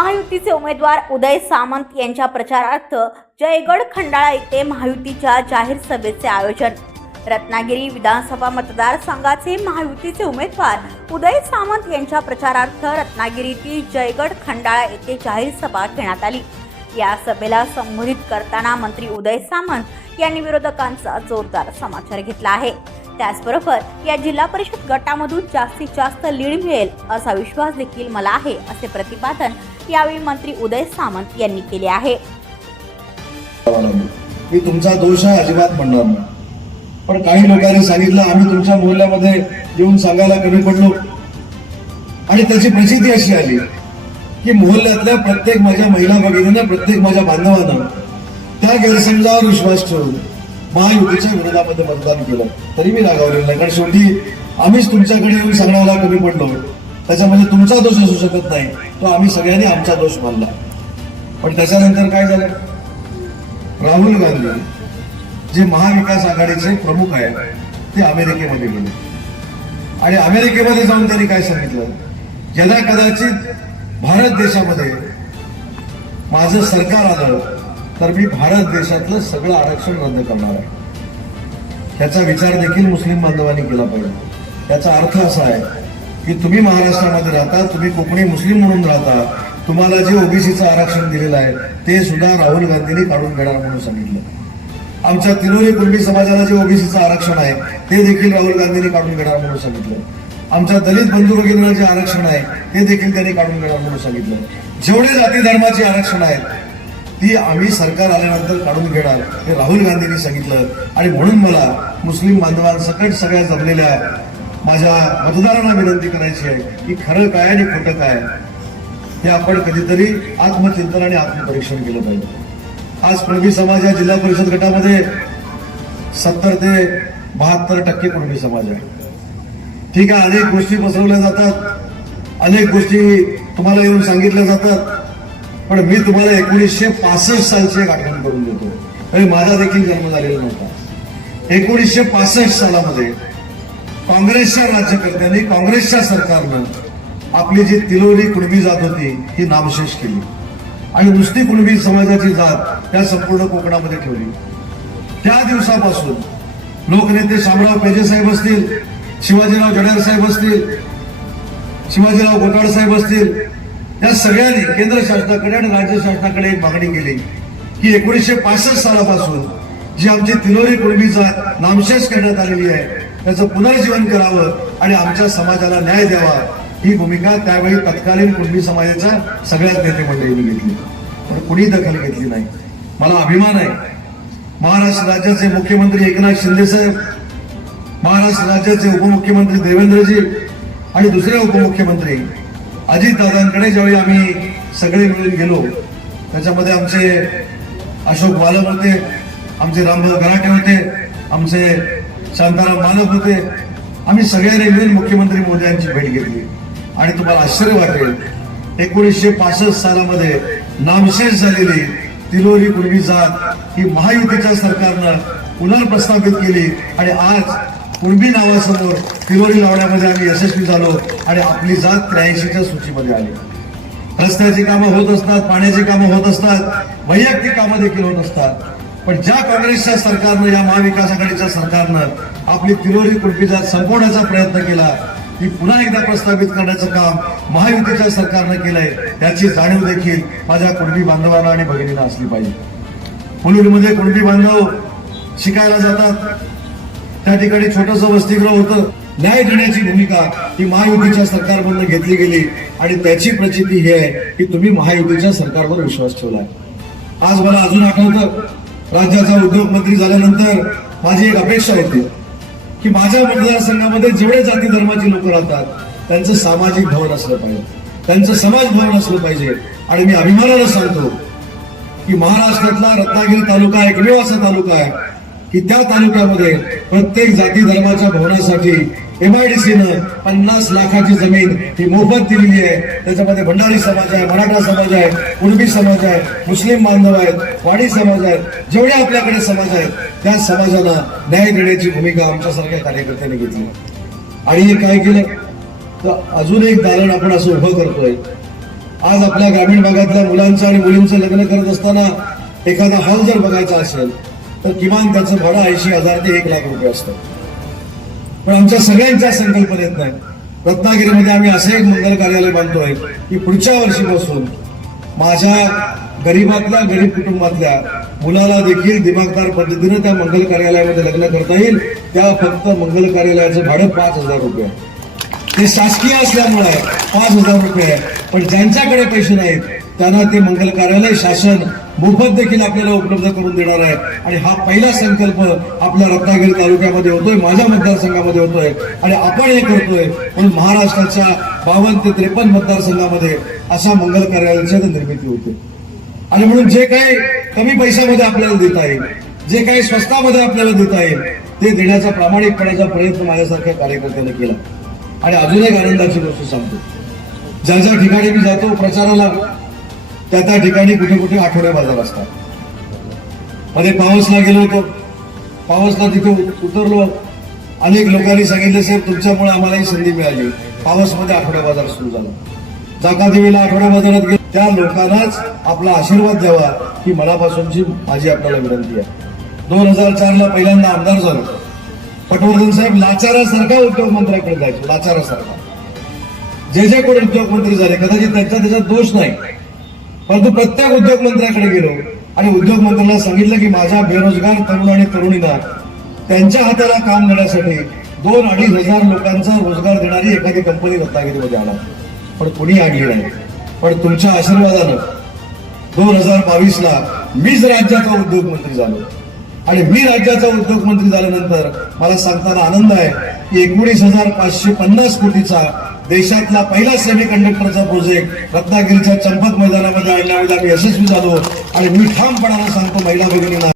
महायुतीचे उमेदवार उदय सामंत यांच्या प्रचारार्थ जयगड खंडाळा येथे महायुतीच्या जाहीर सभेचे आयोजन रत्नागिरी विधानसभा मतदारसंघाचे महायुतीचे उमेदवार उदय सामंत यांच्या प्रचारार्थ रत्नागिरीतील जयगड खंडाळा येथे जाहीर सभा घेण्यात आली या सभेला संबोधित करताना मंत्री उदय सामंत यांनी विरोधकांचा जोरदार समाचार घेतला आहे त्याचबरोबर या जिल्हा परिषद गटामधून जास्तीत जास्त लीड मिळेल असा विश्वास देखील मला आहे असे प्रतिपादन यावेळी मंत्री उदय सामंत यांनी केले आहे मी तुमचा दोष आहे अजिबात म्हणणार नाही पण काही लोकांनी सांगितलं आम्ही तुमच्या मोहल्यामध्ये येऊन सांगायला कमी पडलो आणि त्याची प्रसिद्धी अशी आली की मोहल्ल्यातल्या प्रत्येक माझ्या महिला भगिनीने प्रत्येक माझ्या बांधवानं त्या गैरसमजावर विश्वास ठेवून महायुतीच्या विरोधामध्ये मतदान केलं तरी मी रागावलेलं नाही कारण शेवटी आम्हीच तुमच्याकडे येऊन सांगायला कमी पडलो त्याच्यामध्ये तुमचा दोष असू शकत नाही तो आम्ही सगळ्यांनी आमचा दोष मानला पण त्याच्यानंतर काय झालं राहुल गांधी जे महाविकास आघाडीचे प्रमुख आहेत ते अमेरिकेमध्ये गेले आणि अमेरिकेमध्ये जाऊन त्यांनी काय सांगितलं यदा कदाचित भारत देशामध्ये माझं सरकार आलं तर मी भारत देशातलं सगळं आरक्षण रद्द करणार आहे ह्याचा विचार देखील मुस्लिम बांधवांनी केला पाहिजे त्याचा अर्थ असा आहे की तुम्ही महाराष्ट्रामध्ये राहता तुम्ही कोकणी मुस्लिम म्हणून राहता तुम्हाला जे ओबीसीचं आरक्षण दिलेलं आहे ते सुद्धा राहुल गांधींनी काढून घेणार म्हणून सांगितलं आमच्या तिलोरी कुणबी समाजाला जे ओबीसीचं आरक्षण आहे ते देखील राहुल गांधींनी काढून घेणार म्हणून सांगितलं आमच्या दलित बंधुभगिनीला जे आरक्षण आहे ते देखील त्यांनी काढून घेणार म्हणून सांगितलं जेवढे जाती धर्माची आरक्षण आहेत ती आम्ही सरकार आल्यानंतर काढून घेणार हे राहुल गांधींनी सांगितलं आणि म्हणून मला मुस्लिम बांधवांसकट सगळ्या जमलेल्या माझ्या मतदारांना विनंती करायची आहे की खरं काय आणि खोटं काय हे आपण कधीतरी आत्मचिंतन आणि आत्मपरीक्षण केलं पाहिजे आज कुणबी समाज या जिल्हा परिषद गटामध्ये सत्तर ते बहात्तर टक्के कुणबी समाज आहे ठीक आहे अनेक गोष्टी पसरवल्या जातात अनेक गोष्टी तुम्हाला येऊन सांगितल्या जातात पण मी तुम्हाला एकोणीसशे पासष्ट सालची एक आठवण करून देतो माझा देखील जन्म झालेला नव्हता एकोणीसशे पासष्ट सालामध्ये काँग्रेसच्या राज्यकर्त्यांनी काँग्रेसच्या सरकारनं आपली जी तिलोरी कुणबी जात होती ही नामशेष केली आणि नुसती कुणबी समाजाची जात त्या संपूर्ण कोकणामध्ये ठेवली त्या दिवसापासून लोकनेते शामराव पेजे साहेब असतील शिवाजीराव जडार साहेब असतील शिवाजीराव गोटाळ साहेब असतील या सगळ्यांनी केंद्र शासनाकडे आणि राज्य शासनाकडे एक मागणी केली की एकोणीसशे पासष्ट सालापासून जी आमची तिलोरी कुणबी जात नामशेष करण्यात आलेली आहे त्याचं पुनर्जीवन करावं आणि आमच्या समाजाला न्याय द्यावा ही भूमिका त्यावेळी तत्कालीन कुणबी समाजाच्या सगळ्याच नेते मंडळींनी घेतली पण कुणी दखल घेतली नाही मला अभिमान आहे महाराष्ट्र राज्याचे मुख्यमंत्री एकनाथ शिंदे साहेब महाराष्ट्र राज्याचे उपमुख्यमंत्री देवेंद्रजी आणि दुसरे उपमुख्यमंत्री अजितदादांकडे ज्यावेळी आम्ही सगळे मिळून गेलो त्याच्यामध्ये आमचे अशोक वालम होते आमचे रामभाऊ गराटे होते आमचे शांताराम मानव होते आम्ही सगळ्या रेल्वे मुख्यमंत्री मोदी यांची भेट घेतली आणि तुम्हाला आश्चर्य वाटेल एकोणीसशे पासष्ट सालामध्ये नामशेष झालेली तिलोरी पूर्वी जात ही महायुतीच्या सरकारनं पुनर्प्रस्थापित केली आणि आज कुणबी नावासमोर तिलोरी लावण्यामध्ये आम्ही यशस्वी झालो आणि आपली जात त्र्याऐंशीच्या सूचीमध्ये आली रस्त्याची कामं होत असतात पाण्याची कामं होत असतात वैयक्तिक कामं देखील होत असतात पण ज्या काँग्रेसच्या सरकारनं या महाविकास आघाडीच्या सरकारनं आपली तिरोरी कुलपीजात संपवण्याचा प्रयत्न केला ती पुन्हा एकदा प्रस्तावित करण्याचं काम महायुतीच्या सरकारनं केलंय याची जाणीव देखील माझ्या कुणबी बांधवांना आणि भगिनीला असली पाहिजे मध्ये कुणबी बांधव शिकायला जातात त्या ठिकाणी छोटस वसतिगृह होतं न्याय देण्याची भूमिका ही महायुतीच्या सरकारमधून घेतली गेली आणि त्याची प्रचिती ही आहे की तुम्ही महायुतीच्या सरकारवर विश्वास ठेवलाय आज मला अजून आठवतं राज्याचा उद्योगमंत्री झाल्यानंतर माझी एक अपेक्षा होती की माझ्या मतदारसंघामध्ये जेवढे जाती धर्माची लोक राहतात त्यांचं सामाजिक भवन असलं पाहिजे त्यांचं समाज भवन असलं पाहिजे आणि मी अभिमानाला सांगतो की महाराष्ट्रातला रत्नागिरी तालुका एकमेव असा तालुका आहे की त्या तालुक्यामध्ये प्रत्येक जाती धर्माच्या भवनासाठी सीनं पन्नास लाखाची जमीन ही मोफत दिलेली आहे त्याच्यामध्ये भंडारी समाज आहे मराठा समाज आहे कुणबी समाज आहे मुस्लिम बांधव आहेत वाडी समाज आहेत जेवढे आपल्याकडे समाज आहेत त्या समाजाला न्याय देण्याची भूमिका आमच्यासारख्या कार्यकर्त्यांनी घेतली आणि हे काय केलं तर अजून एक दालन आपण असं उभं करतोय आज आपल्या ग्रामीण भागातल्या मुलांचं आणि मुलींचं लग्न करत असताना एखादा हॉल जर बघायचा असेल तर किमान त्याचं भाडं ऐंशी हजार ते एक लाख रुपये असतं पण आमच्या सगळ्यांच्या संकल्पनेत नाही रत्नागिरीमध्ये आम्ही असं एक मंगल कार्यालय बांधतोय की पुढच्या वर्षीपासून माझ्या गरीबातल्या गरीब कुटुंबातल्या मुलाला देखील दिमागदार पद्धतीनं त्या मंगल कार्यालयामध्ये लग्न करता येईल त्या फक्त मंगल कार्यालयाचं भाडं पाच हजार रुपये ते शासकीय असल्यामुळे पाच हजार रुपये पण ज्यांच्याकडे पैसे नाहीत त्यांना ते मंगल कार्यालय शासन मोफत देखील आपल्याला उपलब्ध करून देणार आहे आणि हा पहिला संकल्प आपल्या रत्नागिरी तालुक्यामध्ये होतोय माझ्या मतदारसंघामध्ये होतोय आणि आपण हे करतोय म्हणून महाराष्ट्राच्या बावन्न ते त्रेपन्न मतदारसंघामध्ये अशा मंगल कार्यालयाची निर्मिती होते आणि म्हणून जे काही कमी पैशामध्ये आपल्याला देता येईल जे काही स्वस्तामध्ये आपल्याला देता येईल ते देण्याचा प्रामाणिकपणाचा प्रयत्न माझ्यासारख्या कार्यकर्त्याने केला आणि अजून एक आनंदाची गोष्ट सांगतो ज्या ज्या ठिकाणी मी जातो प्रचाराला त्या त्या ठिकाणी कुठे कुठे आठवडे बाजार असतात मध्ये पावसला गेलो होतो पावसला तिथे उतरलो अनेक लोकांनी सांगितलं साहेब तुमच्यामुळे आम्हाला ही संधी मिळाली पावसमध्ये आठवड्या बाजार सुरू झाला देवीला आठवड्या बाजारात गेलो त्या लोकांनाच आपला आशीर्वाद द्यावा ही मनापासूनची माझी आपल्याला विनंती आहे दोन हजार चारला पहिल्यांदा आमदार झालो पटवर्धन साहेब लाचारासारखा मंत्र्याकडे जायचो लाचारासारखा जे जे कोण मंत्री झाले कदाचित त्यांचा त्याचा दोष नाही परंतु प्रत्येक उद्योग मंत्र्याकडे गेलो आणि उद्योग मंत्र्याला सांगितलं की माझ्या बेरोजगार तरुण आणि तरुणींना त्यांच्या हाताला काम देण्यासाठी दोन अडीच हजार लोकांचा रोजगार देणारी एखादी कंपनी रत्नागिरीमध्ये आणा पण कोणी आणली नाही पण तुमच्या आशीर्वादानं दोन हजार बावीसला मीच राज्याचा उद्योग मंत्री झालो आणि मी राज्याचा उद्योग मंत्री झाल्यानंतर मला सांगताना आनंद आहे एकोणीस हजार पाचशे पन्नास कोटीचा देशातला पहिला सेमी कंडक्टरचा प्रोजेक्ट रत्नागिरीच्या चंपत मैदानामध्ये आणण्यामध्ये आम्ही यशस्वी झालो आणि मी ठामपणाला सांगतो महिला भगिनींना